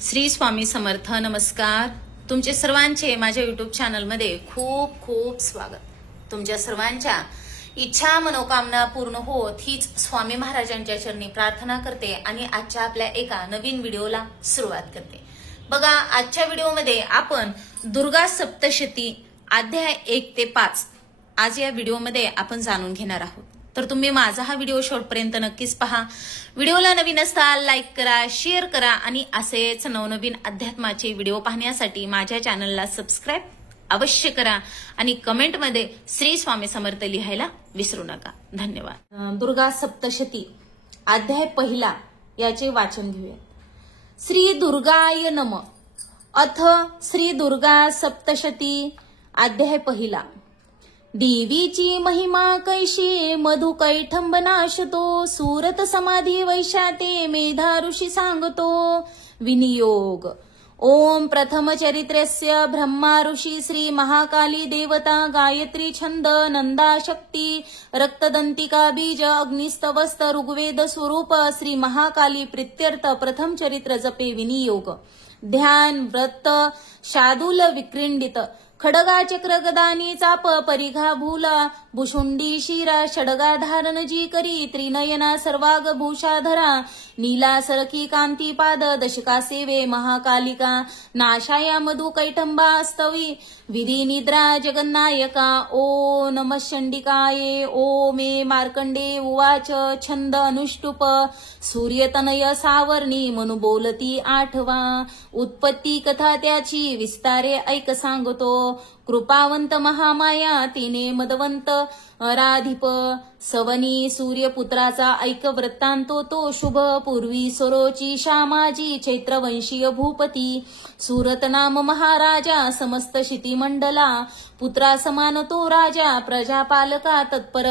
श्री स्वामी समर्थ. नमस्कार. तुमचे सर्वांचे माझ्या युट्यूब चॅनलमध्ये खूप खूप स्वागत. तुमच्या सर्वांच्या इच्छा मनोकामना पूर्ण होत हीच स्वामी महाराजांच्या चरणी प्रार्थना करते आणि आजच्या आपल्या एका नवीन व्हिडिओला सुरुवात करते. बघा, आजच्या व्हिडिओमध्ये आपण दुर्गा सप्तशती अध्याय 1 ते 5 आज या व्हिडिओमध्ये आपण जाणून घेणार आहोत. तर तुम्ही माझा हा व्हिडिओ शेवटपर्यंत नक्कीच पहा. व्हिडिओला नवीन असताल लाईक करा, शेअर करा आणि असेच नवनवीन अध्यात्माचे व्हिडिओ पाहण्यासाठी माझ्या चॅनलला सबस्क्राईब अवश्य करा आणि कमेंटमध्ये श्री स्वामी समर्थ लिहायला विसरू नका. धन्यवाद. दुर्गा सप्तशती अध्याय 1 याचे वाचन घेऊया. श्री दुर्गाय नम. अथ श्री दुर्गा सप्तशती अध्याय 1. देवीची महिमा कैशी मधु कैठंबनाशतो सूरत समाधी वैशाते मेधा ऋषी सांगतो. विनियोग. ओम प्रथम चरित्रस्य ब्रह्मा ऋषी श्री महाकाली देवता गायत्री छंद नंदा शक्ती रक्तदंतिका बीज अग्निस्तवस्त ऋग्वेद स्वरूप श्री महाकाली प्रीत्यर्थ प्रथम चरित्र जपे. विनियोग. ध्यान व्रत शादूल विक्रीडित खडगा चक्र गदानी चाप परिघा भूला भुषुंडी शिरा षडगा धारण जी करी त्रिनयना सर्वाग भूषाधरा नीला सरकी कांती पाद दशका सेवे महाकालिका नाशाया मधु कैटंबा स्तवी विधी निद्रा जगन्नायका. ओ नमः शंडिकाये. ओ मे मार्कंडे उवाच. छंद अनुष्टुप सूर्यतनय सावर्णी मनु बोलती 8वा. उत्पत्ती कथा त्याची विस्तारे ऐक सांगतो. कृपावंत महामाया तिने मदवंत राधिप सवनी सूर्यपुत्राचा ऐक वृत्तांतो तो शुभ. पूर्वी सरोची शामाजी चैत्रवंशीय भूपती सूरत नाम महाराजा समस्त शितिमंडला पुत्रा समान तो राजा प्रजापालका तत्पर.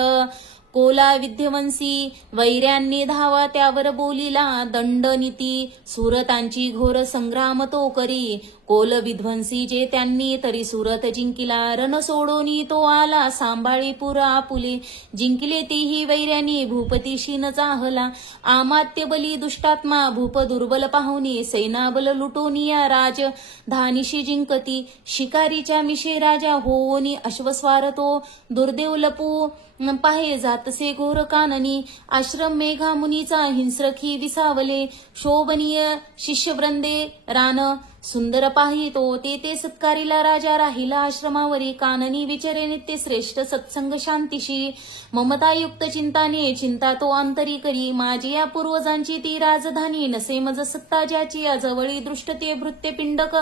कोला विध्यवंशी वैर्यांनी धावा त्यावर बोलिला दंडनीती सुरतांची घोर संग्राम तो करी. कोल विध्वंसी जे त्यांनी तरी सुरत जिंकिला रण सोडोनी तो आला सांभाळी पुरा आपुले. जिंकले तेही वैर्यानी भूपतीशी न चाहला. आमात्य बली दुष्टात्मा भूप दुर्बल पाहुनी सैनाबल लुटोनिया राज धानिशी जिंकती. शिकारीच्या मिशे राजा होनी अश्वस्वार तो दुर्देव लपू पाहे जातसे घोर काननी. आश्रम मेघा मुनीचा हिंस्रखी विसावले शोभनीय शिष्यवृंदे रान सुंदर पाही तो. ते सत्कारीला राजा राहिला आश्रमावरी काननी विचरे नित्य श्रेष्ठ सत्संग शांतीशी. ममतायुक्त चिंताने चिंता तो अंतरी करी. माझी या पूर्वजांची ती राजधानी नसे मज सत्ता ज्याची जवळी दृष्टते भृत्य पिंडक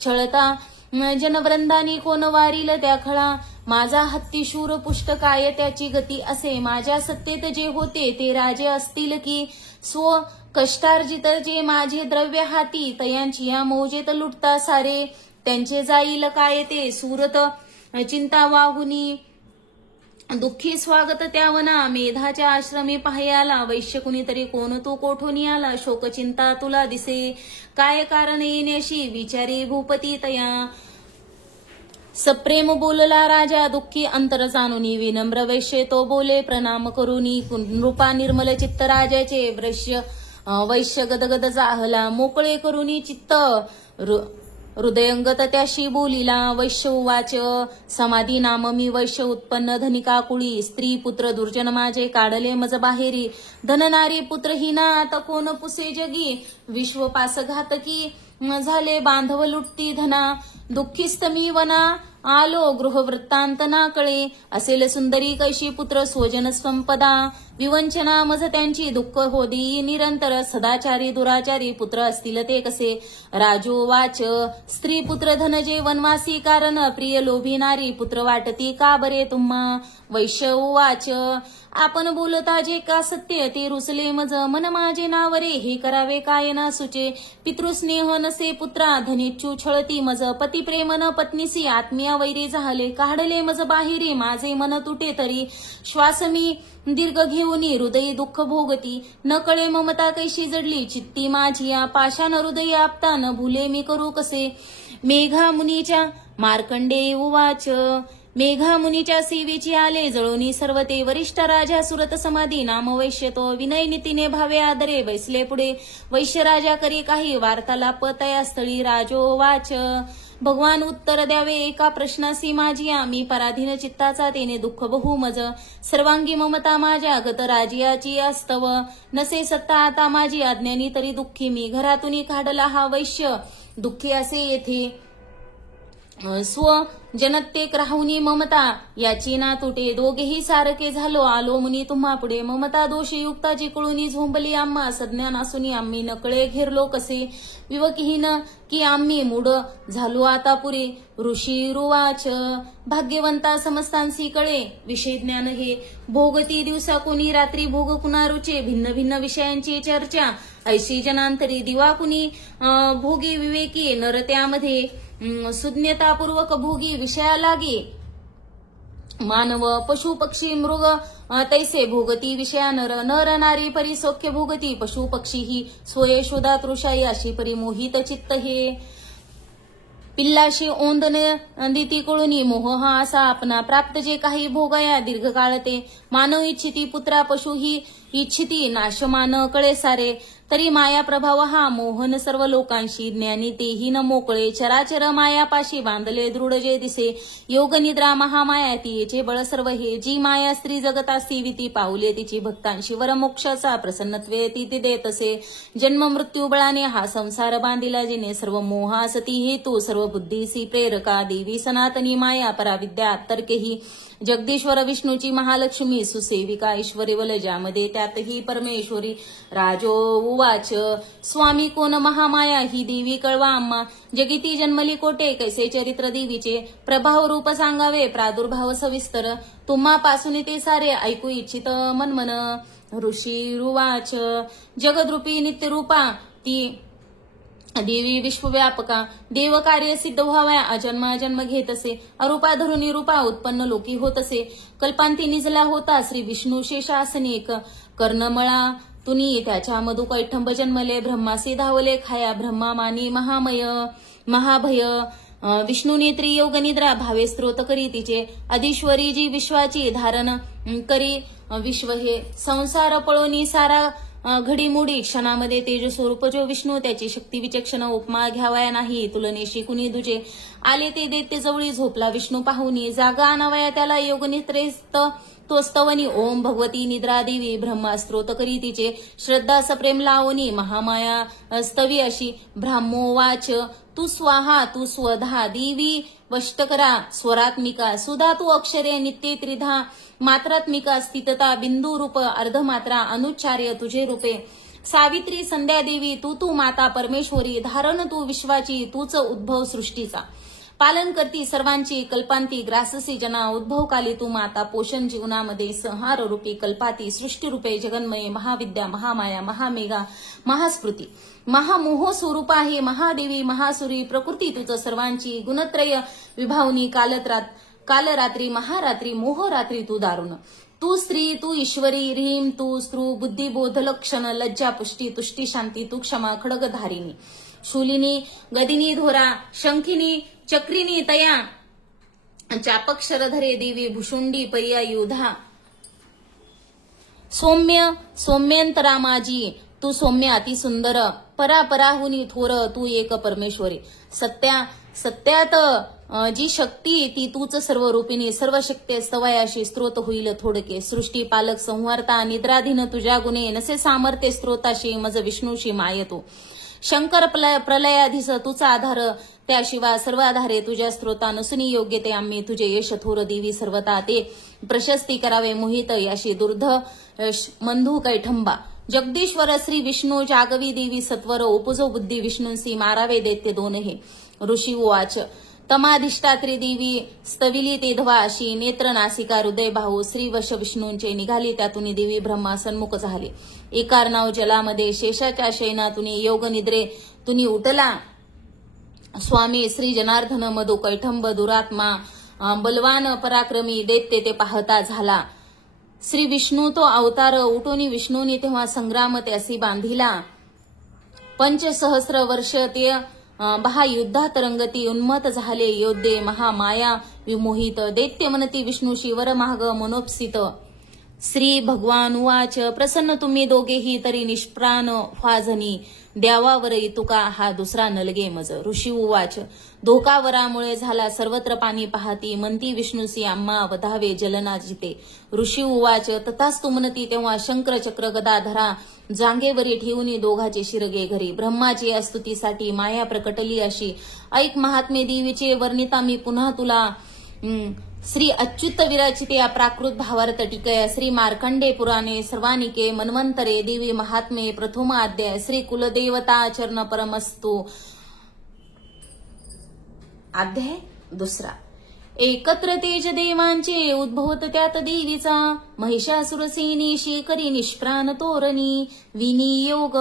छळता जनवृंदानी कोण वारील त्या खळा. माझा हत्ती शूर पुष्ट काय त्याची गती असे. माझ्या सत्तेत जे होते ते राजे असतील की स्व कष्टार्जित जे माझे द्रव्य हाती तयांची या मौजेत लुटता सारे. त्यांचे जाईल काय ते सूरत चिंता वाहुनी दुःखी स्वागत त्यावना. मेधाच्या आश्रमी पाहयाला वैश्य कुणीतरी कोण तो कोठून आला. शोक चिंता तुला दिसे काय कारण येण्याशी विचारी भूपती तया. सप्रेम बोलला राजा दुःखी अंतर जाणुनी. विनम्र वैश्य तो बोले प्रणाम करुनी. नृपा निर्मल चित्त राजाचे वैश्य गदगद जाहला. मोकळे करुनी चित्त हृदयंगत त्याशी बोलिला. वैश्य उवाच. समाधी नाम मी वैश्य उत्पन्न धनिका कुळी. स्त्री पुत्र दुर्जन माझे काढले मज बाहेरी. धननारी पुत्रहीना आता कोण पुसे जगी. विश्वपास घातकी झाले बांधव लुटती धना. दुःखीस्त मी वना आलो गृह वृत्तांत ना कळे. असेल सुंदरी कैशी पुत्र स्वजन संपदा. विवंचना मज त्यांची दुःख होदी निरंतर. सदाचारी दुराचारी पुत्र असतील ते कसे. राजो वाच. स्त्री पुत्र धन जे वनवासी कारण. प्रिय लोभी नारी पुत्र वाटती का बरे तुम्हा. वैश्य वाच. आपण बोलता जे का सत्य ते रुसले मज मन माझे नावरे. हे करावे काय ना सुचे. पितृस्नेह नसे पुत्रा धनिच्चू छळती मज. पती प्रेम न पत्नीसी आत्मीय वैरी झाले. काढले मज बाहेरी माझे मन तुटे तरी. श्वास मी दीर्घ घेऊनी हृदयी दुःख भोगती. न कळे ममता कैशी जडली चित्ती माझी या. पाषाण हृदयी आपता न भुले मी करू कसे. मेघा मुनीच्या मार्कंडे उवाच. मेघा मुनीच्या सेवेची आले जळोनी सर्व ते वरिष्ठ राजा सुरत समाधी नाम वैश्य तो विनय नीतीने भावे आदरे बैसले पुढे वैश्य राजा करी काही वार्तालाप तया स्थळी राजो वाच भगवान उत्तर द्यावे एका प्रश्नासी माझिया मी पराधीन चित्ताचा तेने दुःख बहुमज सर्वांगी ममता माझ्या गत राजियाची अस्तव नसे सत्ता आता माझी अज्ञानी तरी दुःखी मी घरातून काढला हा वैश्य दुःखी असे येथे स्व जनत्येक राहुनी ममता याची ना तुटे दोघेही सारखे झालो आलो मुनी तुम्हा पुढे ममता दोषी युक्ताची कळूनी झोंबली आम्हा सज्ञान असूनी आम्ही नकळे घेरलो कसे विवकहीन की आम्ही मूढ झालो आता पुरे ऋषी रुवाच भाग्यवंता समस्तांसी कळे विषय ज्ञान हे भोगती दिवसा कोणी रात्री भोग कुणा रुचे भिन्न भिन्न विषयांची चर्चा ऐशी जनांतरी दिवा कुणी भोगी विवेकी नर त्यामध्ये सुज्ञतापूर्वक भोगी विषया लागे मानव पशु पक्षी मृग तैसे भोगती विषया नर नर नारी परी सौख्य भोगती पशु पक्षी ही स्वयशोधा तृषाई अशी परी मोहित चित्त हे पिल्लाशी ओंदने दिती कळुनी मोह हा असा आपणा प्राप्त जे काही भोगया दीर्घकाळ ते मानव इच्छिती पुत्रा पशु ही इच्छिती नाशमान कळे सारे तरी माया प्रभाव हा मोहन सर्व लोकांशी ज्ञानी तेही न मोकळे चराचर मायापाशी बांधले दृढ जे दिसे योग निद्रा महामाया तिचे बळ सर्व हे जी माया स्त्री जगता सेविती पाऊले तिची भक्तांशी वर मोक्षाचा प्रसन्नत्वे ती देत असे जन्म मृत्यू बळाने हा संसार बांधिला जिने सर्व मोहा सती हेतू सर्व बुद्धीसी प्रेरका देवी सनातनी माया पराविद्या तर्केही जगदीश्वर विष्णूची महालक्ष्मी सुसेविका ईश्वरी वल ज्यामध्ये त्यातही परमेश्वरी राजो उवाच स्वामी कोण महामाया ही देवी कळवा आम्हा जगिती जन्मली कोटे कैसे चरित्र देवीचे प्रभाव रूप सांगावे प्रादुर्भाव सविस्तर तुम्हापासून ते सारे ऐकू इच्छित मनमन ऋषी रुवाच जगद्रूपी नित्यरूपा ती देवी विश्वव्यापका देव कार्य सिद्ध व्हाव्या अजन्म घेत असे अरूपा धरुनी रूपा उत्पन्न लोकी होत असे कल्पांती निजला होता श्री विष्णू शेषासनेक कर्णमळा तुनी त्याच्या मधु कैठंब जन्मले ब्रह्मासी धावले खाया ब्रह्मा मानी महामय महाभय विष्णूने त्रियोग निद्रा भावे स्त्रोत करी तिचे अधीश्वरी जी विश्वाची धारण करी विश्व हे संसार पळोनी सारा घडीमोडी क्षणामध्ये तेज स्वरूप जो विष्णू त्याची शक्ती विचक्षण उपमा घ्यावया नाही तुलनेशी कुणी दुजे आले ते देते जवळी झोपला विष्णू पाहुनी जागा आणावया त्याला योग नित्रेस्त तो स्तवनी ओम भगवती निद्रा देवी ब्रह्मा स्त्रोत करी तिचे श्रद्धा सप्रेम लावणी महामाया स्तवी अशी ब्राह्मोवाच तू स्वाहा तू स्वधा देवी वष्टकरा स्वरात्मिका सुधा तू अक्षरे नित्ये त्रिधा मात्रात्मिका स्थितता बिंदू रूप अर्धमात्रा अनुच्चार्य तुझे रूपे सावित्री संध्या देवी तू माता परमेश्वरी धारण तू विश्वाची तूच उद्भव सृष्टीचा पालन करती सर्वांची कल्पांती ग्राससी जना उद्भवकाली तू माता पोषण जीवनामध्ये संहार रूपी कल्पाती सृष्टी रूपे जगन्मये महाविद्या महामाया महामेघा महास्फूर्ती महामोह स्वरूपा हे महादेवी महासुरी प्रकृती तुझं सर्वांची गुणत्रय विभावनी कालरात्री महारात्री मोहरात्री तू दारुण तू स्त्री तू ईश्वरी ह्रीम तू स्त्रू बुद्धिबोध लक्षण लज्जा पुष्टी तुष्टी शांती तू क्षमा खडगधारिणी शूलिनी गदिनी धोरा शंखिनी चक्रिनी तया चापक शरधरे देवी भुषुंडी पर्या युधा सौम्यंतरा माझी तू सौम्य अति सुंदर परापराहुनी थोर तू एक परमेश्वरी सत्यात जी शक्ती ती तूच सर्व रूपिणी सर्व शक्ती स्तवयाशी स्त्रोत होईल थोडके सृष्टी पालक संहारता निद्राधीन तुझ्या गुणे नसे सामर्थ्य स्त्रोताशी मज विष्णूशी मायतो शंकर प्रलयाधीस तुझा आधार त्याशिवाय सर्व आधारे तुझ्या स्त्रोता नसुनी योग्य ते आम्ही तुझे यश थोर देवी सर्वता ते प्रशस्ती करावे मोहित याशी दुर्ध मंधू कैठंबा जगदीश्वर श्री विष्णू जागवी देवी सत्वर उपजो बुद्धी विष्णूंसी मारावे दैत्य दोन हे ऋषी उवाच तमाधिष्ठात्री देवी स्तविली ते धवाशी नेत्र नासिका हृदय भाऊ श्री वश विष्णूंचे निघाली त्यातून देवी ब्रह्मा सन्मुख झाले एकारनाव जलामध्ये शेषाच्या शयनातून योग निद्रे तुनी उठला स्वामी श्री जनार्दन मधु कैठंब दुरात्मा बलवान पराक्रमी दैत्य ते पाहता झाला श्री विष्णू तो अवतार उठोनी विष्णूने तेव्हा संग्राम त्यासी बांधिला 5 सहस्र वर्ष ते महायुद्धात रंगती उन्मत झाले योद्धे महामाया विमोहित दैत्य मनती विष्णूशी वर महाग मनोपसित श्री भगवान उवाच प्रसन्न तुम्ही दोघेही तरी निष्प्राण व्हाजनी द्यावावरही तुका हा दुसरा नलगे मज ऋषी उवाच धोकावरामुळे झाला सर्वत्र पाणी पाहती म्हणती विष्णूसी आम्हा वधावे जलना जिते ऋषी उवाच तथास्तु म्हणती तेव्हा शंकर चक्र गदा धरा जांगेवरी ठेवून दोघाचे शिरगे घरी ब्रह्माची या स्तुतीसाठी माया प्रकटली अशी ऐक महात्मे देवीचे वर्णिता मी पुन्हा तुला श्री अच्युत विरचिते या प्राकृत भावार्थ टीकय श्री मार्कंडे पुराणे सर्वानिके मन्वंतरे देवी महात्मे प्रथम अध्याय श्री कुलदेवता चरण परमस्तु अध्याय दुसरा एकत्र तेज देवांचे उद्भवत त्यात देवीचा महिषासुरसेनी शेकरी निष्प्राण तोरणी विनियोग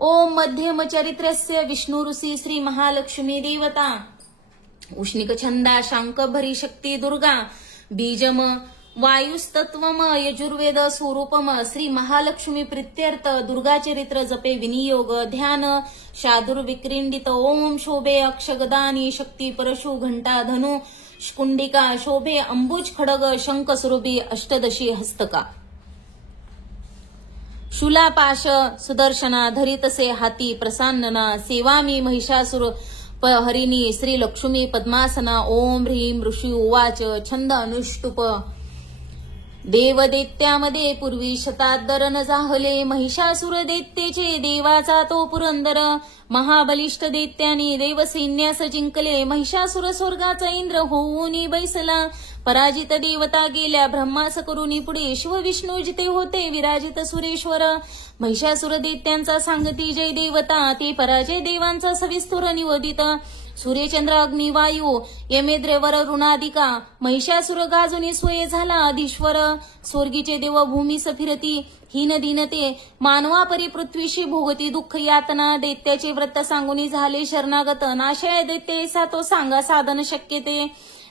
ओम मध्यम चरित्रस्य विष्णु ऋषी श्री महालक्ष्मी देवता उष्णिक छंदा शांक भरी शक्ती दुर्गा बीजम वायुस्तत्वम यजुर्वेद स्वरूपम श्री महालक्ष्मी प्रीत्यर्थ दुर्गा चरित्र जपे विनियोग ध्यान शादुर्विक्रीडित ओम शोभे अक्षगदानी शक्ती परशु घंटा धनु कुंडिका शोभे अंबुज खडग शंख स्वरूपी अष्टदशी हस्तका शूलापाश सुदर्शना धरितसे हाती प्रसान्नना सेवामी महिषासुर हरिणी श्री लक्ष्मी पद्मासना ओम ह्रीम ऋषी उवाच छंद अनुष्टुप देवदैत्यामध्ये पूर्वी शताद्दर न जाहले महिषासुर दैत्येचे देवाचा तो पुरंदर महाबलिष्ठ दैत्याने देवसैन्यास जिंकले महिषासुर स्वर्गाचा इंद्र होऊनी बैसला पराजित देवता गेल्या ब्रह्मास करुनी पुढे शिव विष्णू जिथे होते विराजित सुरेश्वर महिषासुर दैत्यांचा सांगती जय देवता ते पराजय देवांचा सविस्तर निवेदित सूर्यचंद्र अग्नी वायू यमेद्र वर ऋणादिका महिषासुर गाजुनी स्वय झाला अधीश्वर स्वर्गीचे देव भूमीस फिरती हीन दीनते मानवा परी पृथ्वीशी भोगती दुःख यातना दैत्याचे व्रत सांगुनी झाले शरणागत नाशय दैत्य तो सांगा साधन शक्य ते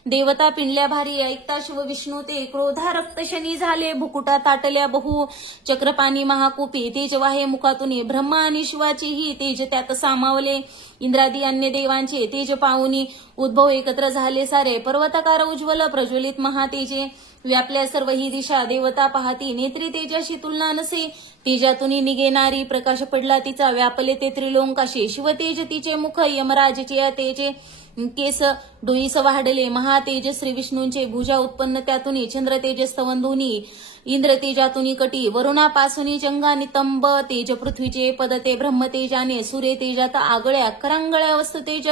देवता पिंडल्या भारी ऐकता शिव विष्णू ते क्रोधा रक्त शनी झाले भुकुटा ताटल्या बहु चक्रपाणी महाकुपी तेज वाहे मुखातून ब्रह्मा आणि शिवाचेही तेज त्यात सामावले इंद्रादी अन्य देवांचे तेज पाहुनी उद्भव एकत्र झाले सारे पर्वताकार उज्ज्वल प्रज्वलित महातेजे व्यापल्या सर्व ही दिशा देवता पाहती नेत्री तेजाशी तुलना नसे तेजातून निघेणारी प्रकाश पडला तिचा व्यापले ते त्रिलोंकाशी शिवतेज तिचे मुख यमराजचे तेजे केस डोईस वाढले महातेज श्री विष्णूंचे भुजा उत्पन्न त्यातून चंद्र तेज स्तवंधुनी इंद्र तेजातून कटी वरुणापासून चंगा नितंब तेज पृथ्वीचे पद ते ब्रह्मतेजाने सूर्य तेजात आगळ्या करांगळ्या वस्त तेज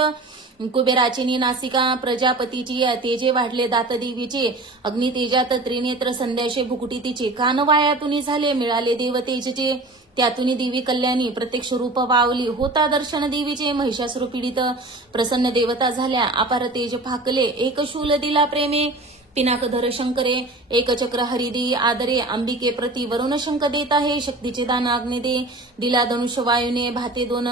कुबेराची नासिका प्रजापतीची तेजे वाढले दात देवीचे अग्नि तेजात त्रिनेत्र संध्याशे भुकुटी तिचे कान वायातून झाले मिळाले देव तेजचे त्यातून देवी कल्याणी प्रत्यक्ष रूप वावली होता दर्शन देवीचे महिषासुर पीडित प्रसन्न देवता झाल्या अपार तेज फाकले एक शूल दिला प्रेमे पिनाकधर शंकरे एक चक्र हरिदी आदरे अंबिके प्रति वरुण शंक देत आहे शक्तीचे दान आग्ने दे दिला धनुष्य वायुने भाते दोन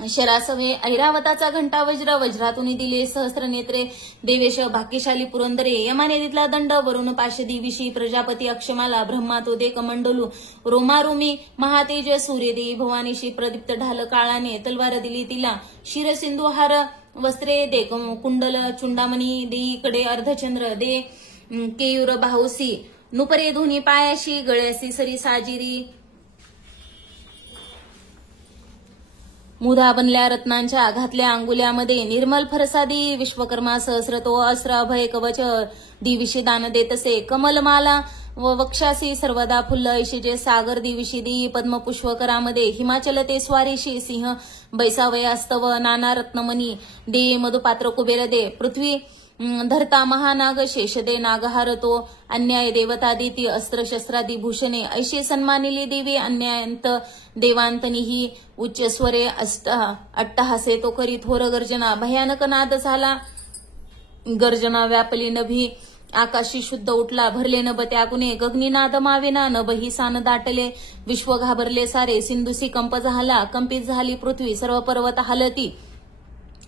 शरासवे ऐरावताचा घंटा वज्र वज्रातून दिले सहस्त्र नेत्रे देवेश भाग्यशाली पुरंदरे यमाने दिला दंड वरुण पाश दिविशी प्रजापती अक्षमाला ब्रह्मा तो दे कमंडलू रोमारोमी महातेज सूर्यदेवी भवानीशी प्रदीप्त ढाल काळाने तलवार दिली तिला शिर सिंधुहार वस्त्रे दे कुंडल चुंडामणी देईकडे अर्धचंद्र दे केयूर बाहुसी नुपरे धुनी पायाशी गळ्यासी सरी साजिरी मुधा बनल्या रत्नांच्या घातल्या अंगुल्यामध्ये निर्मल फरसादी विश्वकर्मा सहस्रतो अस्त्र अभय कवच दिविशी दान देतसे कमलमाला व वक्षासी सर्वदा फुल्ल ऐशीचे सागर दिविशी दी पद्मपुष्पकरामध्ये हिमाचल ते स्वारीशी सिंह बैसावयास्तव नाना रत्नमणी दे मधुपात्र कुबेर दे पृथ्वी धरता महानाग शेषदे नागहार तो अन्याय देवता देती अस्त्र शस्त्रादी भूषणे ऐशी सन्मानिली देवी अन्यायंत देवांतनीही उच्च स्वरे अट्टहासे तो करी थोर गर्जना भयानक नाद झाला गर्जना व्यापली नभी आकाशी शुद्ध उठला भरले नभ त्यागुने गगनीनाद मावेना नभही सान दाटले विश्व घाबरले सारे सिंधुसी कंप झाला कंपित झाली पृथ्वी सर्व पर्वत हलती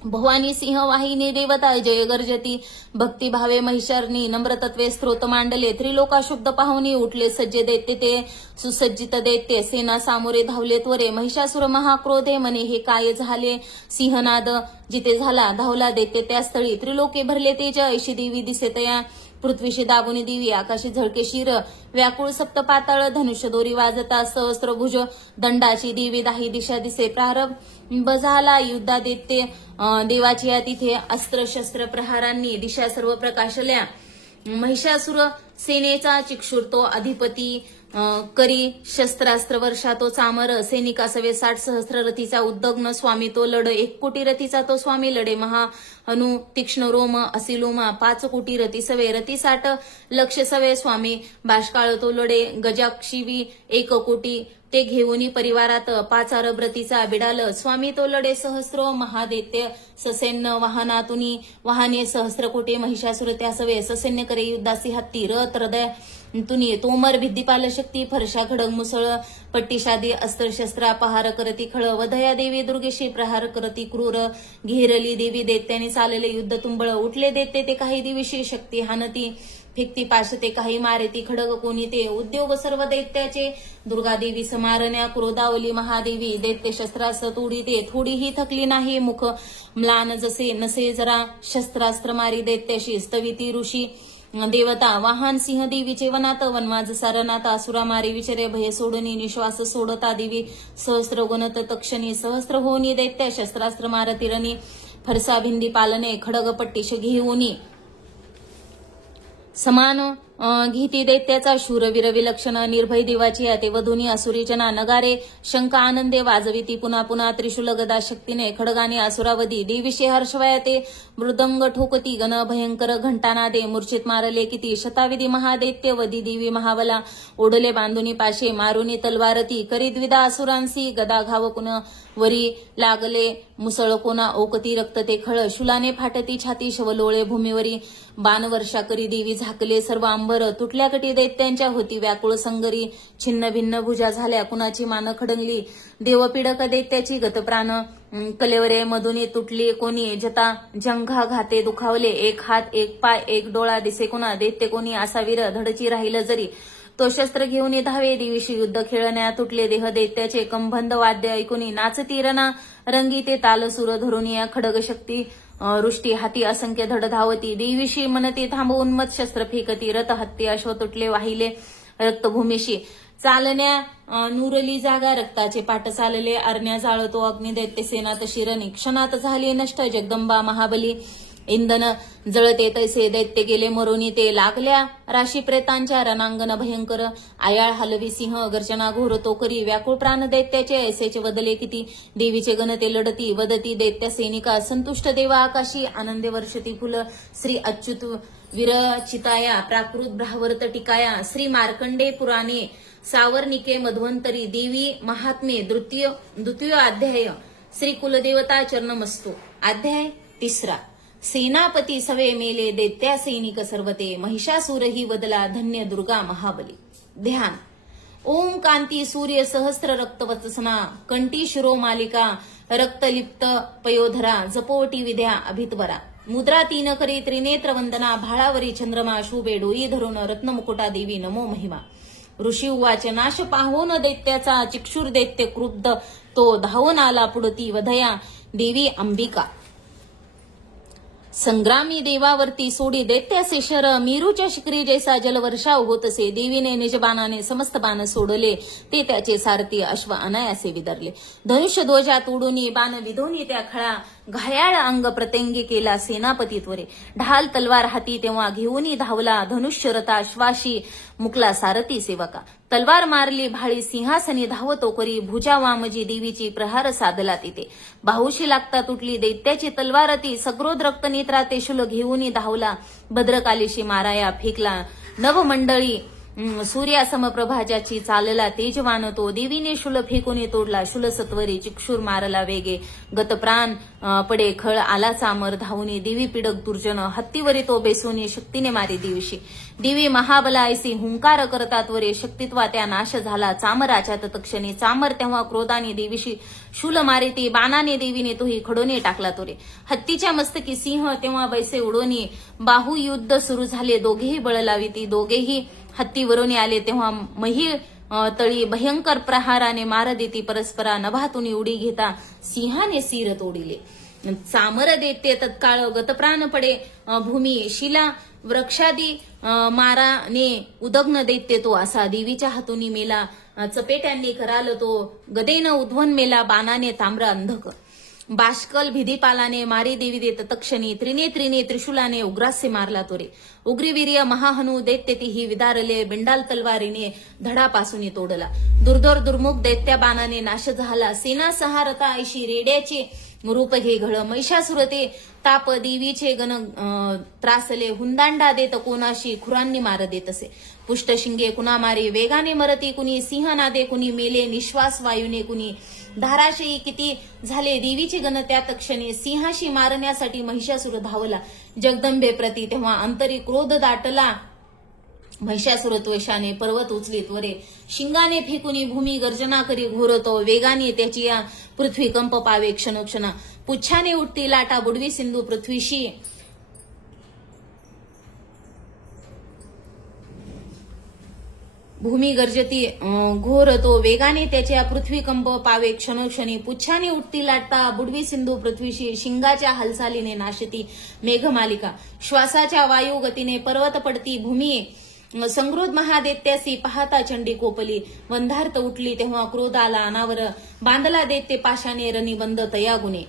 भवानी सिंह वाहिनी देवता जय गर्जती भक्तिभावे महिषार्नी नम्रतत्वे स्तोत्र मांडले त्रिलोकाशुद्ध पाहुनी उठले सज्जे दैत्य ते सुसज्जित दैत्य सेना सामोरे धावले त्वरे महिषासुर महाक्रोधे मने हे काय झाले सिंहनाद जिथे झाला धावला दैत्य त्या स्थळी त्रिलोके भरले तेज ऐशी देवी दिसे तया पृथ्वीशी दाबुनी देवी आकाशी झळके शिर व्याकुळ सप्त पाताळ धनुष्य दोरी वाजता सहस्त्रभुज दंडाची देवी दाही दिशा दिसे प्रारंभ झाला युद्धा दैत्य देवाची या तिथे अस्त्र शस्त्र प्रहारांनी दिशा सर्व प्रकाशल्या महिषासुर सेनेचा चिक्षुर तो अधिपती करी शस्त्रास्त्र वर्षा तो चामर सैनिका सवे 60 सहस्र रथीचा उद्दग्न स्वामी तो लढ 1 कोटी रथीचा तो स्वामी लढे महा अनु तीक्ष्ण रोम असिलोमा 5 कोटी रथी सवे रथी 60 लक्ष सवे स्वामी बाष्काळ तो लढे गजाक्षिवी 1 कोटी ते घेऊनी परिवारात 5 अरब रथीचा बिडाल स्वामी तो लढे सहस्रो महादैत्य ससैन्य वाहनातुनी वाहने सहस्र कोटी महिषासुर त्या सवे ससैन्य करे युद्धासी हत्ती रथ हृदय तुनी तोमर भिद्दीपाल शक्ती फरशा खडग मुसळ पट्टीशादी अस्त्र शस्त्रा पहार करती खळ वधया देवी दुर्गेशी प्रहार करती क्रूर घेरली देवी दैत्याने चालले युद्ध तुंबळ उठले दैत्य ते काही दिवशी शक्ती हानती फेकती पाशते काही मारेती खडग कोणी ते उद्योग सर्व दैत्याचे दुर्गा देवी समारण्या क्रोधावली महादेवी दैत्य शस्त्रास तोडी ते थोडीही थकली नाही मुख म्लान जसे नसे जरा शस्त्रास्त्र मारी दैत्याशी स्तविती ऋषी देवता वाहन सिंह देवीचे वनात वनवाज सारनाथ असुरा मारी विचारे भय सोडणी निश्वास सोडता देवी सहस्र गुणत तक्षणी सहस्र होनी दैत्य शस्त्रास्त्र मारतिरणी फरसा भिंदी पालने खडग पट्टीश घेऊनी समान घेती दैत्याचा शूरवीर विलक्षण निर्भय देवाची ते वधुनी असुरीजना नगारे शंका आनंदे वाजविती पुन्हा पुन्हा त्रिशूल गदा शक्तीने खडगाने असुरावधी देवीशी हर्षवयाते मृदंग ठोकती गण भयंकर घंटानादे मूर्छित मारले किती शताविधी महादैत्य वधी देवी महाबला ओढले बांधुनी पाशे मारुनी तलवारती करी द्विधा असुरांसी गदा घाव कुण वरी लागले मुसळ कोणा ओकती रक्त ते खळ शुलाने फाटती छाती शवलोळे भूमीवरी बाणवर्षा करी देवी झाकले सर्व अंबर तुटल्या कटी दैत्यांच्या होती व्याकुळ संगरी छिन्न भिन्न भुजा झाल्या कुणाची मान खडंगली देवपीडक दैत्याची गतप्राण कलेवरे मधुनी तुटली कोणी जता जंघा घाते दुखावले 1 हात 1 पाय 1 डोळा दिसे कोणा दैत्य कोणी असा वीर धडची राहिलं जरी तो शस्त्र घेऊन धावे देवीशी युद्ध खेळण्या तुटले देह दैत्याचे कंभंद वाद्य ऐकुनी नाचती रणा रंगी ते ताल सुर धरून या खडग शक्ती रुष्टी हाती असंख्य धड धावती देवीशी मनती थांबवून मत शस्त्र फेकती रथ हत्ती अश्व तुटले वाहिले रक्तभूमीशी चालण्या नुरली जागा रक्ताचे पाट चालले अरण्या जाळतो अग्नी दैत्य सेनात शिरणी क्षणात झाली नष्ट जगदंबा महाबली इंधन जळते तैसे दैत्य गेले मरोनी ते लागल्या राशी प्रेतांच्या रणांगण भयंकर आयाळ हलवी सिंह गर्जना घोर तो करी व्याकुळ प्राण दैत्याचे ऐसेचे वदले किती देवीचे गणते लढती वदती दैत्य सैनिका संतुष्ट देवा आकाशी आनंदे वर्षती फुल श्री अच्युत विरचिताया प्राकृत ब्राह्वर्त टिकाया श्री मार्कंडे पुराणे सावर्णिके मध्वंतरी देवी महात्मे द्वितीय अध्याय श्री कुलदेवता चरणमस्तु अध्याय 3 सेनापती सवे मेले दैत्या सैनिक सर्वते महिषासुरही वदला धन्य दुर्गा महाबली ध्यान ओम कांती सूर्य सहस्र रक्तवत्सना कंठी शिरो मालिका रक्तलिप्त पयोधरा जपोटी विद्या अभितवरा मुद्रा 3 करी त्रिनेत्र वंदना भाळावरी चंद्रमा शुभे डोई धरून रत्नमुकुटा देवी नमो महिमा ऋषी उवाच नाश पाहून दैत्याचा चिक्षुर दैत्य क्रुद्ध तो धावून आला पुढती वधया देवी अंबिका संग्रामी देवावरती सोडी दैत्याचे शर मीरूच्या शिखरी जैसा जलवर्षाव होत असे देवीने निजबाणाने समस्त बाण सोडले ते त्याचे सारथी अश्व अनायासे विदरले धनुष्य ध्वजात उडूनी बाण विधोनी त्या खळा घायाळ अंग प्रत्यंगी केला सेनापती त्वरे ढाल तलवार हाती तेव्हा घेऊनी धावला धनुष्य रथा श्वाशी मुकला सारथी सेवका तलवार मारली भाळी सिंहासनी धावतो करी भुजा वामजी देवीची प्रहार साधला तिथे बाहुशी लागता तुटली दैत्याची तलवारती सग्रोध रक्त नेत्रा ते शुल घेऊनी धावला भद्रकालीशी माराया फेकला नवमंडळी सूर्यासम प्रभाजाची चालला तेजवान तो, देवीने शूल फेकून तोडला शूल सत्वरे, चिक्षुर मारला वेगे, गतप्राण पडे खळ आला चामर धावून, देवी पिडक दुर्जन हत्तीवरी तो बेसोनी, शक्तीने मारी दिवशी, देवी महाबला ऐसी हुंकार करतात वरे, शक्तित्वा त्या नाश झाला चामराच्या तत्क्षणी, चामर तेव्हा क्रोधाने देवीशी शूल मारिती, बाणाने देवीने तोही खडोने टाकला तोरे, हत्तीच्या मस्तकी सिंह तेव्हा बैसे उडोनी, बाहू युद्ध सुरू झाले दोघेही बळ लाविती, दोघेही हत्तीवरून आले तेव्हा मही तळी भयंकर प्रहाराने मार देती परस्परा, नभातून उडी घेता सिंहाने सिर तोडिले, चामर देते तत्काळ गतप्राण पडे भूमी, शिला वृक्षादी माराने उदग्न दैत्य तो असा, देवीच्या हातून मेला चपेट्यांनी कराल तो, गदेनं उध्वन मेला बाणाने ताम्र अंधक, बाष्कल भिदीपालाने मारी देवी देत तक्षणी, त्रिनेत्रीने त्रिशूलाने उग्रास्य मारला तोरे, उग्रवीर्य महाहनु दैत्य तीही विदारले, बिंडाल तलवारीने धडापासून तोडला, दुर्धर दुर्मुख दैत्या बाणाने नाश झाला, सेना सहारता ऐशी रेड्याचे रूप घे घळ, महिषासुरते ताप देवीचे गण त्रासले, हुंदांडा देत कोणाशी खुरांनी मार देत असे, पुष्ट शिंगे कुणा मारी वेगाने मरती कुणी, सिंहनादे कुणी मेले निश्वास वायूने कुणी, धाराशयी किती झाले देवीचे गण त्या तक्षणी, सिंहाशी मारण्यासाठी महिषासुर धावला जगदंबे प्रती, तेव्हा अंतरी क्रोध दाटला महिषासुर त्वेषाने, पर्वत उचलीत वरे, शिंगाने फेकुनी भूमी गर्जना करी घोरतो, वेगाने त्याची या पृथ्वी कंप पावे क्षणोक्षणा, पुच्छाने उठती लाटा बुडवी सिंधू पृथ्वीशी, भूमी गर्जती घोरतो, वेगाने त्याच्या पृथ्वी कंप पावे क्षणोक्षणी, पुच्छाने उठती लाटा बुडवी सिंधू पृथ्वीशी, शिंगाच्या हालचालीने नाशती मेघमालिका, श्वासाच्या वायू गतीने पर्वत पडती भूमी, संक्रोध महादैत्यासी पाहता चंडी कोपली, वंधार्थ उठली तेव्हा क्रोध आला अनावर, बांधला दैत्य पाशाने रनिबंद तयागुने,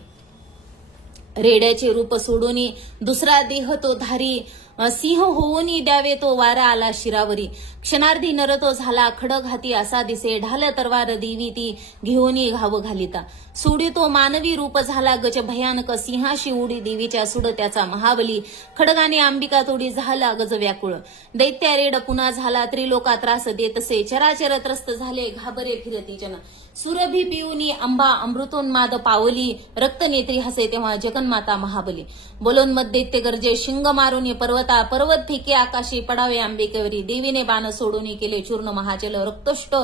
रेड्याचे रूप सोडूनी दुसरा देह तो धारी, सिंह होऊनी द्यावे तो वारा आला शिरावरी, क्षणार्धी नर तो झाला खडक हाती असा दिसे, ढाल तरवार देवी ती घेऊनी घाव घालिता, सुडी तो मानवी रूप झाला गज भयानक, सिंहाशी उडी देवीच्या सुड त्याचा महाबली, खडगाने अंबिका तोडी झाला गज व्याकुळ, दैत्या रेड पुन्हा झाला त्रिलोका त्रास देतसे, चराचर त्रस्त झाले घाबरे फिरती जन, सुरभी पिऊनी अंबा अमृतोन्माद पावली, रक्तनेत्री हसे तेव्हा जगन्माता महाबली, बोलोन्मद दैत्य गर्जे शिंग मारुनी पर्वता, पर्वत फेके आकाशी पडावे अंबिकेवरी, देवीने बाण सोडून केले चूर्ण महाचल, रक्तष्ट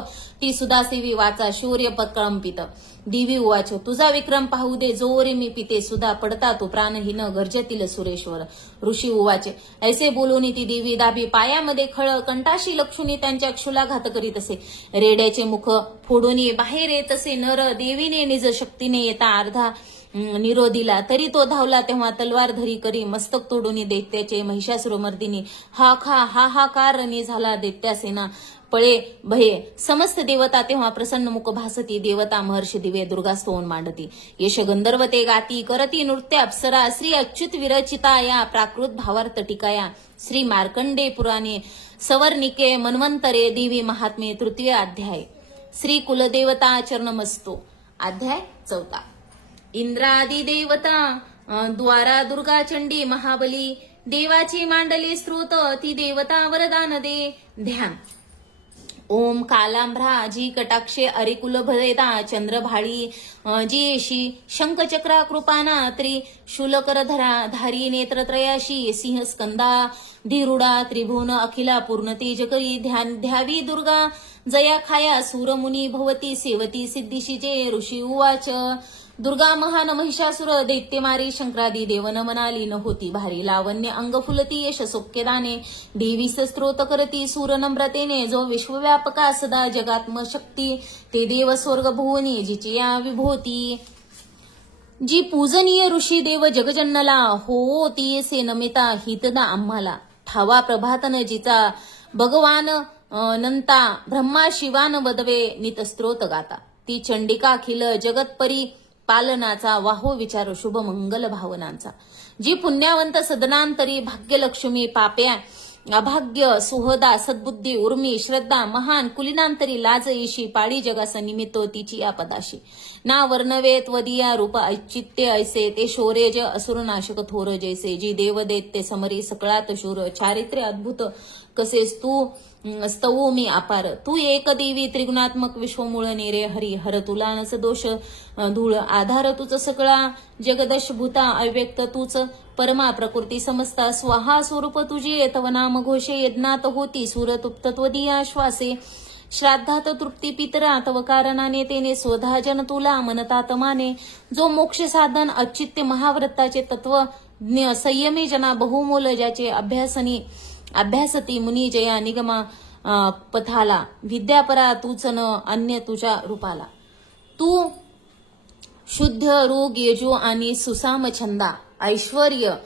ती सुदासेवी वाचा शौर्य पत्कळंपित, देवी उवाच तुझा विक्रम पाहू दे जोरे मी पिते सुधा, पडता तो प्राणहीन गर्जतील सुरेश्वर, ऋषी उवाच ऐसे बोलून ती देवी दाबी पायामध्ये खळ, कंठाशी लक्षुनी त्यांच्या क्षुलाघात करीत असे, रेड्याचे मुख फोडून बाहेर येत असे नर, देवीने निज शक्तीने येता अर्धा निरोधीला, तरी तो धावला तेव्हा तलवार धरी करी, मस्तक तोडून दैत्याचे महिषासुर मर्दिनी, हाहाकार रणी झाला दैत्यासेना, पळे भये समस्त देवता तेव्हा प्रसन्न मुख भासती, देवता महर्षी दिवे दुर्गा स्तोन मांडती, यश गंधर्वते गाती करती नृत्य अप्सरा, श्री अच्युत विरचिताया प्राकृत भावार्थ टिकाया, श्री मार्कंडे पुराणे सवर्णिके मन्वंतरे देवी महात्मे तृतीय अध्याय, श्री कुलदेवता चरणमस्तो अध्याय 4, इंद्रादी देवता द्वारा दुर्गा चंडी महाबली, देवाची मांडली स्त्रोत ती देवता वरदान दे, ध्यान ओम कालांभ्रा जी कटाक्षे अरिकुल भरेदा, चंद्रभाळी जीशी शंखचक्रा कृपाना, त्रिशूलकर धारी नेत्रत्रयाशी, सिंह स्कंदा धीरुडा, त्रिभुवन अखिला पूर्ण तेज करी, ध्यान ध्यावी दुर्गा जया खाया, सूरमुनी भवती सेवती सिद्धीशी जे, ऋषी उवाच दुर्गा महान महिषासुर दैत्यमारी, शंकरादी देवन मनाली न होती भारी, लावण्य अंग फुलती यश सौख्यदाने, देवीस स्तोत्र करती सूर नम्रतेने, जो विश्वव्यापका सदा जगात्म शक्ती, ते देव स्वर्ग भुवनी जिची या विभूती, जी पूजनीय ऋषी देव जगजन्नला, हो ती से नमिता हितदा आम्हाला, ठावा प्रभातन जिचा भगवान नंता, ब्रह्मा शिवान वदवे नितस्त्रोत गाता, ती चंडिका खिल जगतपरी पालनाचा, वाहो विचार शुभ मंगल भावनांचा, जी पुण्यवंत सदनांतरी भाग्यलक्ष्मी पाप्या अभाग्य सुहदा सद्बुद्धी उर्मी श्रद्धा महान कुलिनांतरी लाज येशी, पाळी जगास निमित्त तिची या पदाशी, ना वर्णवे त्वदिया रूप ऐचित्य ऐसे, ते शौर्यज असुरनाशक थोर जैसे, जी देव दैत्य समरी सकळात शूर, चारित्र्य अद्भुत कसेस तू स्तवो मी अपार. तू एक देवी त्रिगुणात्मक विश्वमूळ नेरे हरी. हर तुला नस दोष धूळ. आधार तुझ सगळा जगदश भूता. अव्यक्त तूच परमा प्रकृती समजता. स्वाहा स्वरूप तुझे तव नाम घोषे. यज्ञात होती सूर तत्वदीया श्वासे. श्राद्धात तृप्ती पितरा तव कारणाने. तेने स्वधाजन तुला मनतात माने. जो मोक्ष साधन अच्चित्य महाव्रताचे तत्व संयमी जना बहुमोल. ज्याचे अभ्यासती मुनी जया निगमा पथाला. विद्यापरा तूच न अन्य तुझ्या रूपाला. तू शुद्ध रोग यजो आणि सुसाम छंदा. ऐश्वर्य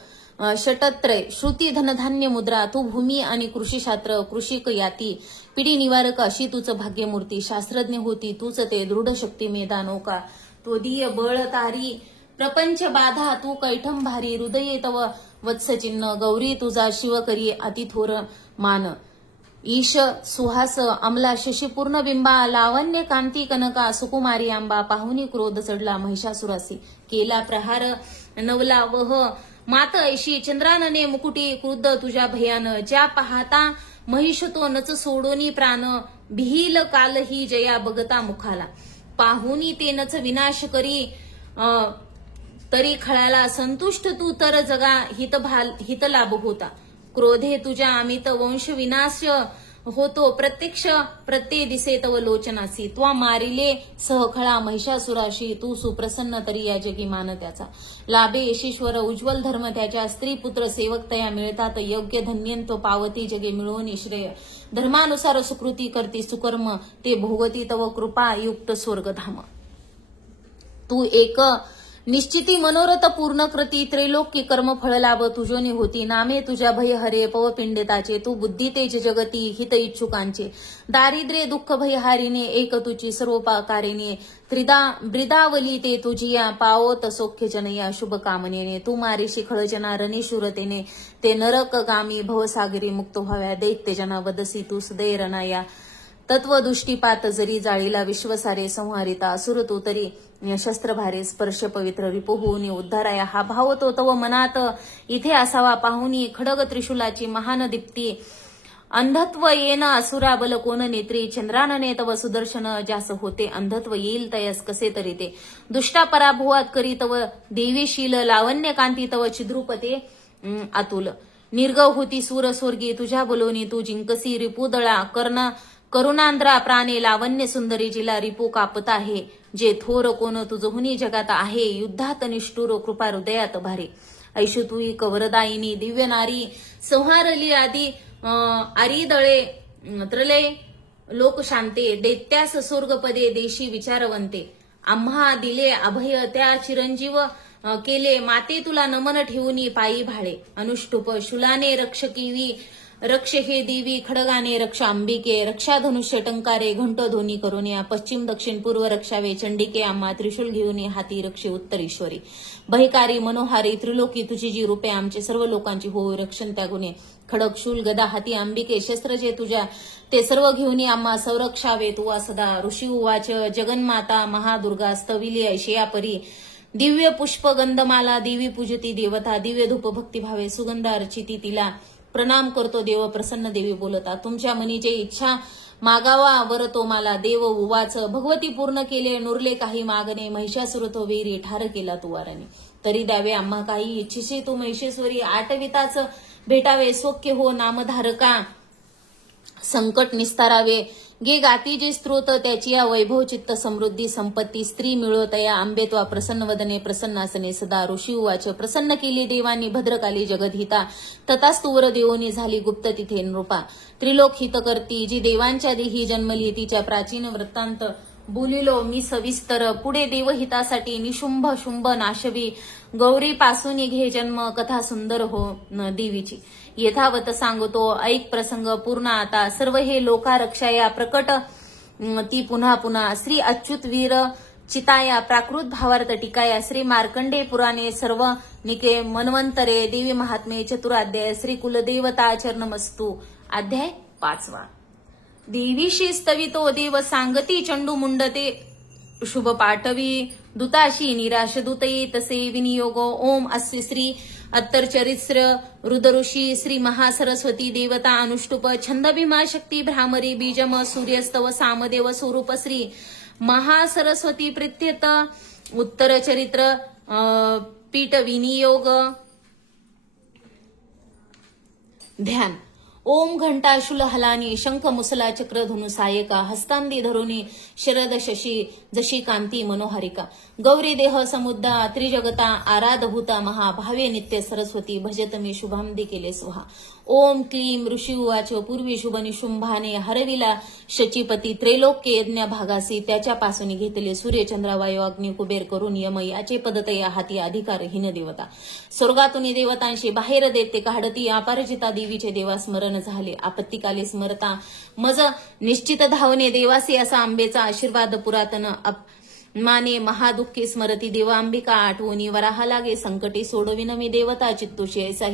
षटत्रय श्रुती धनधान्य मुद्रा. तू भूमी आणि कृषीशास्त्र कृषिक याती. पिढी निवारक अशी तूच भाग्यमूर्ती. शास्त्रज्ञ होती तूच ते दृढ शक्ती मेदा नौका. त्वदीय बळ तारी प्रपंच बाधा. तू कैठम भारी. हृदये तव वत्सचिन्ह. गौरी तुझा शिव करी अतिथोर मान. ईश सुहास अमला शशीपूर्ण बिंबा. लावण्य कांती कनका सुकुमारी आंबा. पाहुनी क्रोध चढला महिषासुरासी. केला प्रहार नवला वह मात ऐशी. चंद्रानने मुकुटी क्रुद्ध तुझ्या भयान. ज्या पाहता महिष तो नच सोडोनी प्राण. भिहील काल ही जया बगता मुखाला. पाहुनी ते नच विनाश करी तरी खळाला. संतुष्ट तू तर जगा हित लाभ होता. क्रोधे तुझ्या अमित वंश विनाश होतो. प्रत्यक्ष प्रत्यय दिसे तव लोचनासी. त्वा मारिले सहखळा महिषासुराशी. तू सुप्रसन्न तरी या जगी मान त्याचा. लाभे यशेश्वर उज्ज्वल धर्म त्याच्या. स्त्री पुत्र सेवक तया मिळतात. योग्य धन्यंतो पावती जगे मिळवून श्रेय. धर्मानुसार सुकृती करती सुकर्म. ते भोगती तव कृपा युक्त स्वर्गधाम. तू एक निश्चिती मनोरथ पूर्ण कृती. त्रैलोक्य कर्म फळ लाभ तुझोनी होती. नामे तुझ्या भय हरे पवपिंडिताचे. तू बुद्धी तेज जगती हित इच्छुकांचे. दारिद्र्य दुःख भय हारिणे. एक तुझी सर्वोपकारिणे. ब्रिदावली ते तुझिया. पावोत सौख्य जनया शुभ कामनेने. तू मारिशी खळजना रणेशुरतेने. ते नरक गामी भवसागरी मुक्त व्हाव्या. दैत्यजना वदसी तू सदै रणाया. तत्वदुष्टीपात जरी जाळीला. विश्वसारे संहारिता. असुर तू तरी शस्त्रभारे. स्पर्श पवित्र रिपुहुनी उद्धाराया. हा भाव तो तव मनात इथे असावा. पाहुनी खडग त्रिशूलाची महान दीप्ती. अंधत्व येन असुरा बल कोण नेत्री. चंद्रानने तव सुदर्शन जास होते. अंधत्व येईल तयस कसे तरी ते. दुष्टा पराभवात करी तव देवीशील. लावण्य कांती तव चिद्रुपते अतुल. निर्गव होती सूर स्वर्गी तुझ्या बोलोनी. तू जिंकसी रिपुदळा करुणांद्रा प्राणे. लावण्य सुंदरी जिला रिपू कापत आहे. जे थोर कोण तुझहुनी जगात आहे. युद्धात निष्ठुर कृपा हृदयात भारी. ऐशु तुई कवरदायिनी दिव्य नारी. संहारली आदी आरिदळे त्रले लोक शांते. दैत्यास स्वर्गपदे देशी विचारवंते. आम्हा दिले अभय त्या चिरंजीव केले. माते तुला नमन ठेवूनी पायी भाळे. अनुष्टुप शुलाने रक्षकिवी. रक्ष हे देवी खडगाने. रक्ष अंबिके. रक्षा धनुष्य टंकारे. घंट ध्वनी करुनिया. पश्चिम दक्षिण पूर्व रक्षावे. चंडिके आम्हा त्रिशूल घेऊन हाती रक्षे उत्तरेश्वरी. भयकारी मनोहारी त्रिलोकी तुझी जी रूपे. आमचे सर्व लोकांची होय रक्षण त्या गुणे. खडक शूल गदा हाती अंबिके. शस्त्र जे तुझ्या ते सर्व घेऊन आम्हा संरक्षावे तुवा सदा. ऋषी उवाच जगन्माता महादुर्गा स्तविली ऐशया परी. दिव्य पुष्प गंधमाला देवी पूजती देवता. दिव्य धूप भक्तिभावे सुगंध अर्चिती तिला. प्रणाम करतो देव प्रसन्न देवी बोलता. तुमच्या मनीचे इच्छा मागावा वर तो मला. देव उवाच भगवती पूर्ण केले नुरले काही मागणे. महिषासुर तो वीरी ठार केला तुवाराने. तरी द्यावे आम्हा काही इच्छिसे तू महिषेश्वरी. आठविताच भेटावे सौख्य हो नामधारका. संकट निस्तारावे गे गाती जे स्त्रोत त्याची या. वैभव चित्त समृद्धी संपत्ती. स्त्री मिळवतया आंबेत्वा प्रसन्न वदने प्रसन्नासने सदा. ऋषी उवाच प्रसन्न केली देवानी भद्रकाली जगदहिता. तथास्तुवर देवोनी झाली गुप्त तिथे नृपा. त्रिलोक हित करती जी देवांच्या देही जन्मली. तिच्या प्राचीन वृत्तांत बोलिलो मी सविस्तर. पुढे देवहितासाठी निशुंभ शुंभ नाशवी. गौरी पासून घे जन्म कथा सुंदर हो देवीची. यथावत सांगतो ऐक प्रसंग पूर्ण आता. सर्व हे लोका रक्षाया प्रकट ती पुन्हा पुन्हा. श्री अच्युत वीर चिताया प्राकृत भावार्थ टीकाया. श्री मार्कंडे पुराणे सर्व निके मन्वंतरे. देवी महात्मे चतुराध्याय. श्री कुलदेवता चरणमस्तु. अध्याय 5. देवीशी स्तवितो देव सांगती चंडू मुंडते. शुभ पाठवी दूताशी निराश दूतई तसे विनियोग ओम अस्य श्री अत्तरचरित्र रुद्रऋषी श्री महासरस्वती देवता अनुष्टुप छंद भीमा शक्ती भ्रामरी बीजम सूर्यस्तव सामदेव स्वरूप श्री महासरस्वती प्रीत्यत उत्तर चरित्र पीठ विनियोग ध्यान ओम घंटाशूल हलानी शंख मुसला चक्र धनु सायका हस्तांदी धरुणी शरद शशी जशी कांती मनोहरिका गौरी देह समुद्रा त्रिजगता आराधभूता महाभावे नित्य सरस्वती भजत मी शुभांदी केले स्वहा ओम क्लीम ऋषी उवाच पूर्वी शुभ निशुंभाने हरविला शचीपती त्रैलोक्य यज्ञ भागासी त्याच्यापासून घेतले सूर्यचंद्र वायू अग्नी कुबेर करून यम याचे पदतया हाती अधिकारहीन देवता स्वर्गातून देवतांशी बाहेर देते काढती अपराजिता देवीचे देवा स्मरण झाले आपत्तिकाली स्मरता मज निश्चित धावणे देवासी असा आंबेचा आशीर्वाद पुरातन माने महादुःखी स्मरती देवांबिका आठवणी वराहा लागे संकटी सोडविन मी देवता चित्तुषी ऐसा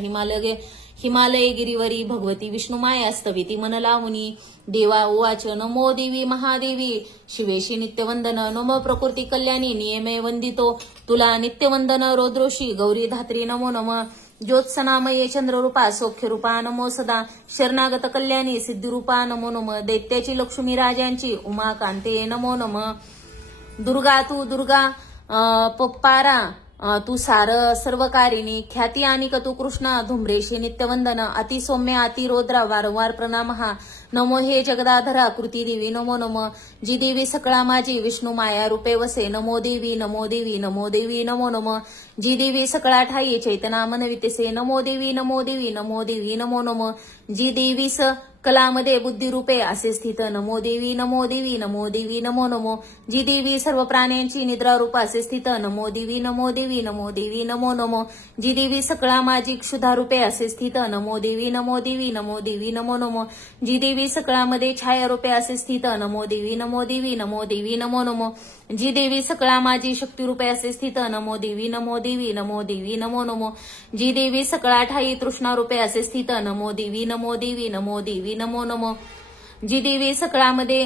हिमालय गिरीवरी भगवती विष्णुमाया स्तविती मन लावणी देवा उवाच नमो देवी महादेवी शिवेशी नित्यवंदन नमो प्रकृती कल्याणी नियमे वंदितो तुला नित्यवंदन रोद्रोषी गौरी धात्री नमो नम ज्योत्सनामये चंद्ररूपा सौख्यरूपा नमो सदा शरणागत कल्याणी सिद्धिरूपा नमो नम दैत्याची लक्ष्मी राजांची उमाकांते नमो नम दुर्गा तू दुर्गा पप्पारा तू सार सर्वकारिणी ख्याती आणि तू कृष्णा धुम्रेशी नित्यवंदन अति सौम्य अति रौद्रा वारंवार प्रणाम हा नमो हे जगदाधरा कृती देवी नमो नम जी देवी सकळा माझी विष्णू माया रूपे वसे नमो देवी नमो देवी नमो देवी नमो नम जी देवी सकळा ठाई चैतना मनवितेसे नमो देवी नमो देवी नमो देवी नमो नम जी देवी कलामध्ये बुद्धिरूपे असे स्थित नमो देवी नमो देवी नमो देवी नमो नमो जी देवी सर्व प्राण्यांची निद्रा रूप असे स्थित नमो देवी नमो देवी नमो देवी नमो नमो जी देवी सकळा माझी क्षुधारूपे असे स्थित नमो देवी नमो देवी नमो देवी नमो नमो जी देवी सकळामध्ये छायारूपे असे स्थित नमो देवी नमो देवी नमो देवी नमो नमो जी देवी सकळा माझी शक्तिरूपे असे स्थित नमो देवी नमो देवी नमो देवी नमो नमो जी देवी सकळा ठाई तृष्णारूपे असे स्थित नमो देवी नमो देवी नमो देवी नमो नमो जी देवी सकळामध्ये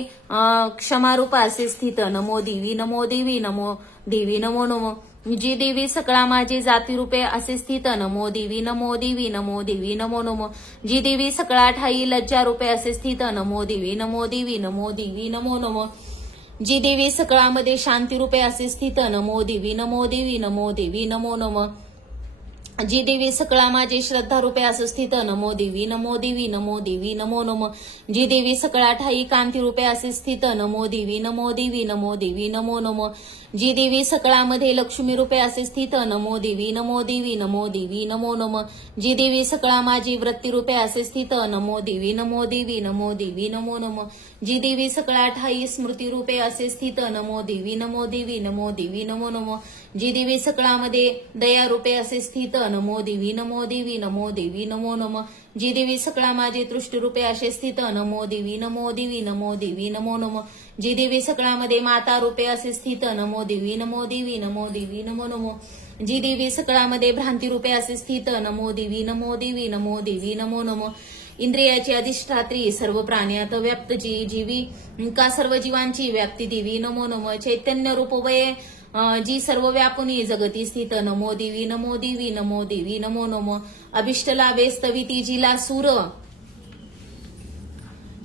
क्षमारूप असे स्थित नमो देवी नमो देवी नमो देवी नमो नमो जी देवी सकळा माझे जातीरूपे असे स्थित नमो देवी नमो देवी नमो देवी नमो नमो जी देवी सकळा ठाई लज्जारूपे असे स्थित नमो देवी नमो देवी नमो देवी नमो नमो जी देवी सकळामध्ये शांतीरूपे असे स्थित नमो देवी नमो देवी नमो देवी नमो नमो जी देवी सकळा माझे श्रद्धारूपे असे स्थित नमो देवी नमो देवी नमो देवी नमो नमो जी देवी सकळा ठाई कांतीरूपे असे स्थित नमो देवी नमो देवी नमो देवी नमो नमो जी देवी सकळामध्ये लक्ष्मी रूपे असे स्थित नमो देवी नमो देवी नमो देवी नमो नमो जी देवी सकळा माझी वृत्तीरूपे असे स्थित नमो देवी नमो देवी नमो देवी नमो नमो जी देवी सकळा ठाई स्मृतीरूपे असे स्थित नमो देवी नमो देवी नमो देवी नमो नमो जी देवी सकळामध्ये दयारूपे असे स्थित नमो देवी नमो देवी नमो देवी नमो नमो जी देवी सकळा माझे तृष्टीरूपे असे स्थित नमो देवी नमो देवी नमो देवी नमो नमो जी देवी सकळामध्ये माता रूपे असे स्थित नमो देवी नमो देवी नमो देवी नमो नमो जी देवी सकळामध्ये भ्रांती रूपे असे स्थित नमो देवी नमो देवी नमो देवी नमो नमो इंद्रियाची अधिष्ठात्री सर्व प्राण्यात व्याप्त जी जीवी का सर्व जीवांची व्याप्ती देवी नमो नमो चैतन्य रूपवये जी सर्व व्यापुनी जगती स्थित नमो देवी नमो देवी नमो देवी नमो नमो अभिष्टला वेस्तविती जिला सूर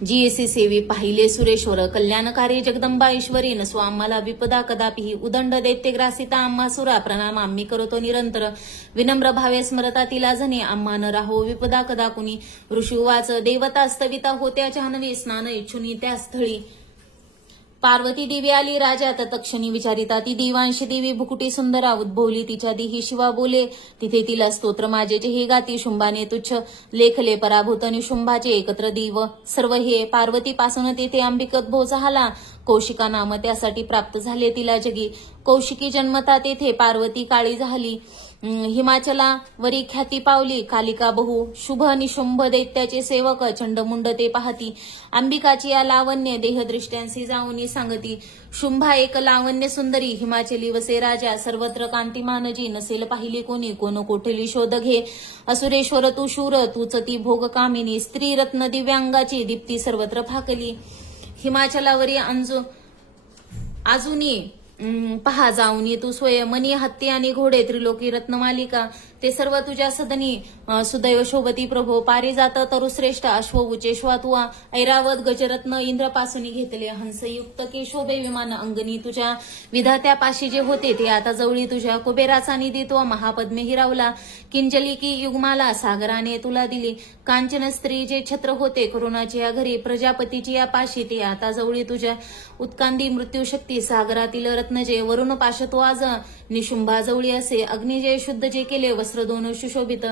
जी एसी सेवी पाहिले सुरेश्वर कल्याणकारी जगदंबा ईश्वरी नसो आम्हाला विपदा कदापि उदंड दैत्यग्रासिता आम्हा सुरा प्रणाम आम्ही करतो निरंतर विनम्र भावे स्मरता तिला जने आम्हा न राहो विपदा कदा कुणी ऋषी उवाच देवता स्तविता होत्या जान्हवी स्नान इच्छुनी त्या स्थळी पार्वती देवी आली राजा तत्क्षणी विचारिता ती देवांशी देवी भुकुटी सुंदरा उद्भवली तिच्या देही शिवा बोले तिथे तिला स्तोत्र माझे जे हे गाती शुंभाने तुच्छ लेखले पराभूत आणि शुंभाचे एकत्र देव सर्व हे पार्वतीपासून तेथे अंबिकोद्भव झाला कौशिका नाम त्यासाठी प्राप्त झाले तिला जगी कौशिकी जन्मता तेथे पार्वती काळी झाली हिमाचलावरी ख्याती पावली कालिका बहु शुभ निशुंभ दैत्याचे सेवक चंडमुंड ते पाहती अंबिकाची या लावण्य देहदृष्ट्यांशी जाऊनी सांगती शुंभा एक लावण्य सुंदरी हिमाचली वसे राजा सर्वत्र कांतिमान जी नसेल पाहिली कोणी कोण कोठली शोध घे असुरेश्वर तू शूर तूच ती भोग कामिनी स्त्री रत्न दिव्यांगाची दीप्ती सर्वत्र फाकली हिमाचलावरी अजूनी पहा जाऊनी तू स्वय मनी हत्ती आणि घोडे त्रिलोकी रत्नमालिका ते सर्व तुझ्या सदनी सुदैव शोभती प्रभो पारिजात तरुश्रेष्ठ अश्वउचेश्वा तुआ ऐरावत गजरत्न इंद्रपासूनी घेतले हंसयुक्त केशोभे विमान अंगणी तुझ्या विधात्यापाशी जे होते ते आता जवळी तुझ्या कुबेराचा निधी तो महापद्मे हिरावला किंजली की युगमाला सागराने तुला दिली कांचन स्त्री जे छत्र होते करुणाची या घरी प्रजापतीची या पाशी ते आता जवळी तुझ्या उत्कांदी मृत्यूशक्ती सागरातील रत्न जे वरुण पाश तो आज निशुंभाजवळी असे अग्नी जे शुद्ध जे केले वस्त्र दोन सुशोभित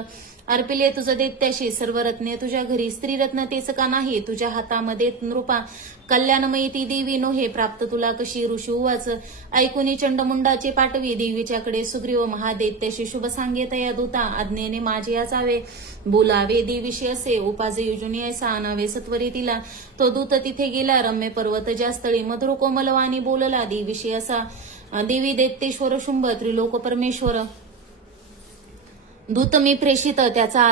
अर्पिले तुझं दैत्याशी सर्व रत्ने तुझ्या घरी स्त्री रत्न तेच का नाही तुझ्या हातामध्ये नृपा कल्याणमयी ती देवी नोहे प्राप्त तुला कशी ऋषी उवाच ऐकुनी चंडमुंडाचे पाठवी देवीच्याकडे सुग्रीव महादैत्याशी शुभ सांगे तया दूता आज्ञेने माझे याचावे बोलावे देवीशी असे उपाजे युजुनी ऐसा आणावे सत्वरी तिला तो दूत तिथे गेला रम्य पर्वत ज्या स्थळी मधुर कोमलवाणी बोलला देवीशी असा देवी दैत्येश्वर शुंभ त्रिलोक परमेश्वर दूत मी प्रेषित त्याचा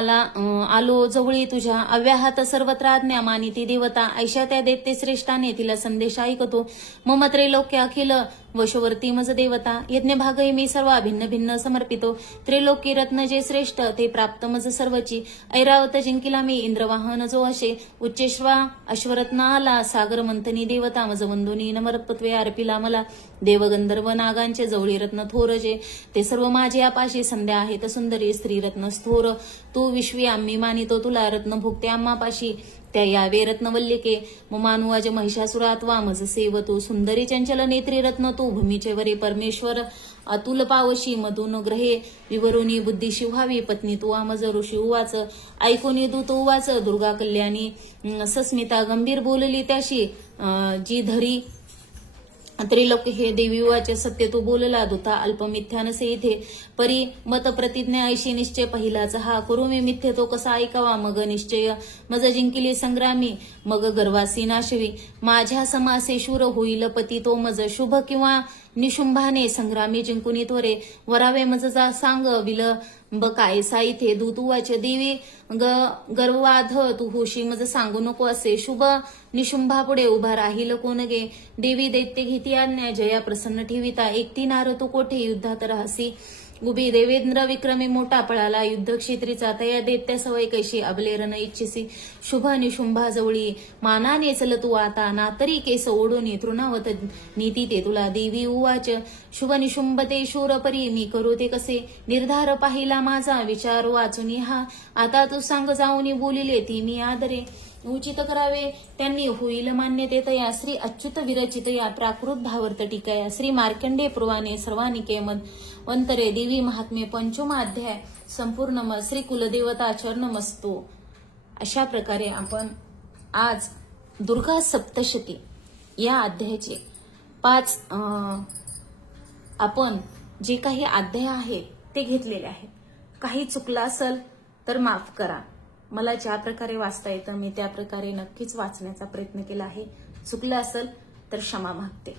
आलो जवळी तुझ्या अव्याहात सर्वत्र आज्ञा मानिती देवता ऐशा त्या दैत्य श्रेष्ठाने तिला संदेश ऐकतो मम त्रैलोक्य अखिल वशवर्ती मज देवता यज्ञ भागही मी सर्व भिन्न भिन्न समर्पितो त्रिलोकी रत्न जे श्रेष्ठ ते प्राप्त मज सर्वची ऐरावत जिंकिला मी इंद्रवाहन जो असे उच्चेश्वा अश्वरत्न आला सागर मंथनी देवता मज वंदुनी नमरत्वे अर्पिला मला देवगंधर्व नागांचे जवळी रत्न थोर जे ते सर्व माझे आपाशी संध्या आहेत सुंदरी स्त्री रत्न स्थोर तू विश्वी आम्ही मानितो तुला रत्न भुक्ते आम्हापाशी त्या यावे रत्नवल्लिके ममानुवाज महिषासुरात वामज सेवतू सुंदरी चंचल नेत्री रत्न तू भूमीचे वरे परमेश्वर अतुल पावशी मधुन ग्रहे विवरुनी बुद्धीशी व्हावी पत्नी तू आमज ऋषी उवाच ऐकोनी दूत उवाच दुर्गा कल्याणी सस्मिता गंभीर बोलली त्याशी जी धरी त्रिलोक हे देवी वाचे सत्य तू बोलला दुता अल्पमिथ्या नसे इथे परी मत प्रतिज्ञा ऐशी निश्चय पहिलाच हा करू मी मिथ्य तो कसा ऐकावा मग निश्चय मज जिंकिले संग्रामी मग गर्वासी नाशवी माझ्या समासे शूर होईल पती तो मज शुभ किंवा निशुंभाने संग्रामी जिंकुनी त्वरे वरावे मजचा सांग विल बकायसा इथे दूतुवाचे देवी गर्वाध तू होशी मज सांगू नको असे शुभ निशुंभापुढे उभा राहील कोण गे देवी दैत्य घेती आज्ञा जया प्रसन्न ठेविता एकटी नार तू कोठे युद्धात राहसी उभी देवेंद्र विक्रमी मोठा पळाला युद्ध क्षेत्रीचा तया दैत्य सवय कैशी अबलेरन इच्छिसी शुभ निशुंभा जवळी मानाने चल तू आता नातरी केस ओढून तृणावत नीती ते तुला देवी उवाच शुभ निशुंभ ते शूर परी मी करू ते कसे निर्धार पाहिला माझा विचार वाचून हा आता तू सांग जाऊनी बोलिले ती मी आदरे उचित करावे त्यांनी होईल मान्य ते तया श्री अच्युत विरचित या प्राकृत भावर्त टीकया श्री मार्कंडे पूर्वाने सर्वानिके मद वंतरे देवी महात्मे पंचमा अध्याय संपूर्ण श्री कुलदेवता चरणमस्तो. अशा प्रकारे आपण आज दुर्गा सप्तशती या अध्यायाचे 5 आपण जे काही अध्याय आहेत ते घेतलेले आहेत. काही चुकलं असेल तर माफ करा. मला ज्या प्रकारे वाचता येतं मी त्या प्रकारे नक्कीच वाचण्याचा प्रयत्न केला आहे. चुकलं असेल तर क्षमा मागते.